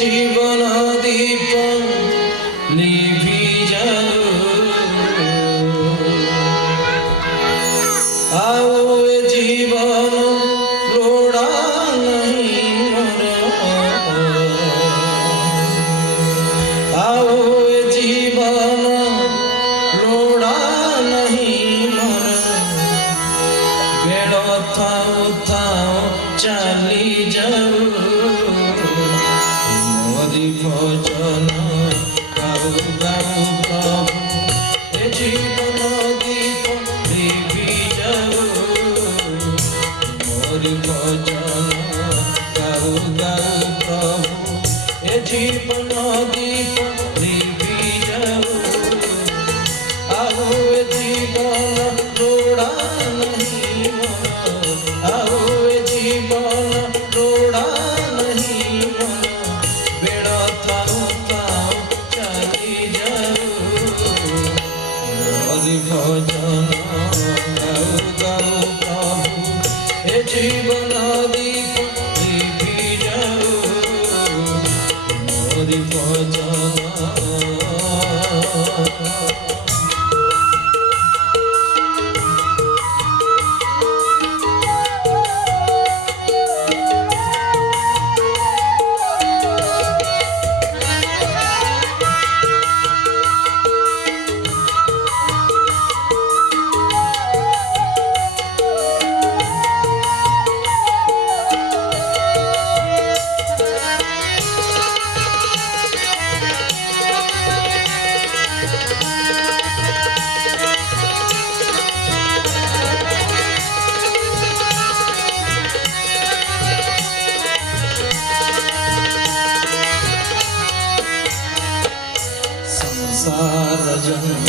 জীবন দীপ নিভি যাও आओ ए जीवन लोड़ा नहीं मर आओ ए जीवन लोड़ा नहीं मर बेड़ थाओ थाओ चली जाओ मोरी भजन गाओ गाओ प्रभु ए जीवन दीप निभि जाओ मोरी भजन गाओ गाओ प्रभु ए जीवन दीप निभि जाओ आओ ए जीवन लोड़ा नहीं मर आओ ए जीवन लोड़ा नहीं मर बेड़ा थाओ थाओ चली जाओ मोरी भजन गाओ गाओ प्रभु ए जीवन दीप निभि जाओ मोरी भजन संसार जन्म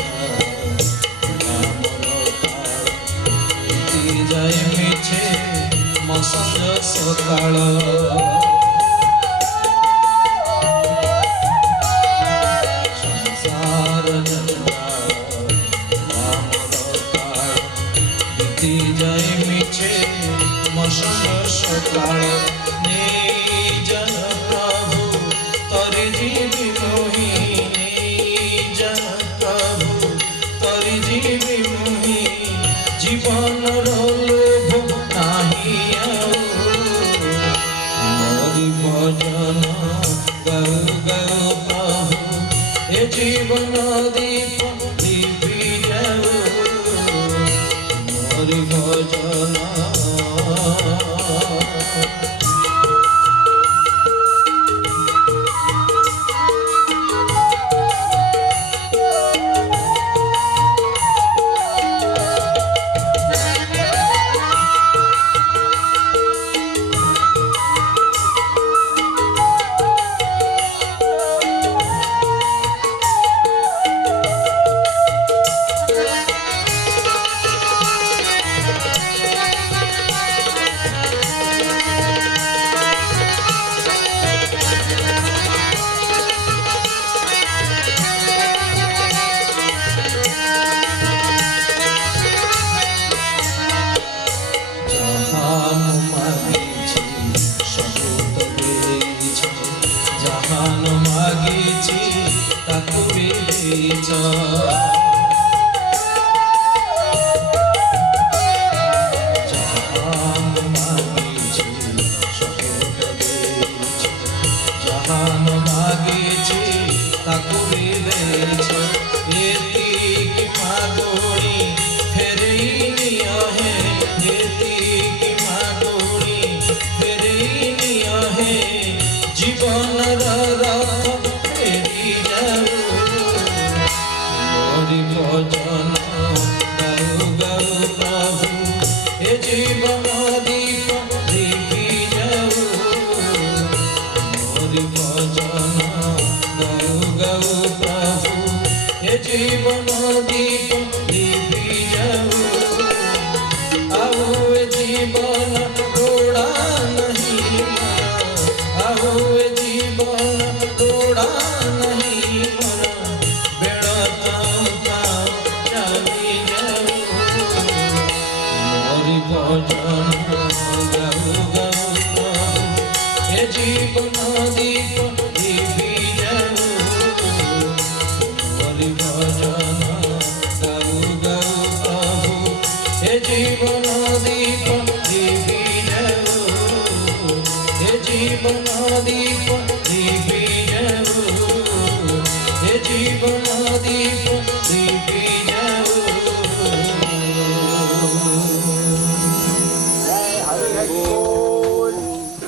जाए मिछे मसंज सकाळ संसार जन्म जाए मिछे मसंज सकाळ निजन प्रभु तरि जीवी मोही जीवन लोभ नहीं आओ मोरी भजन गाओ गाओ प्रभु ए जीवन दीप निभि जाओ मोरी भजन जहान मागिछि ताकु देइछ जहान मागिछि सब देइछ जहान मागिछि ताकु देइछ एतिकी मागोरी फेरई निया है एतिकी मागोरी फेरई निया है जीवन रथ फेरी जाओ मोरी भजन गाओ गाओ प्रभु ए जीवन दीप निभि जाओ मोरी भजन गाओ गाओ प्रभु ए जीवन दीप निभि जाओ आओ ए जीवन लोड़ा नहीं आओ ए जीवन लोड़ा नहीं मर बेड़ा थाओ थाओ चली जाओ मोरी भजन गाओ गाओ प्रभु ए जीवन दीप जीवन दीप दीपी जाओ, हे जीवन दीप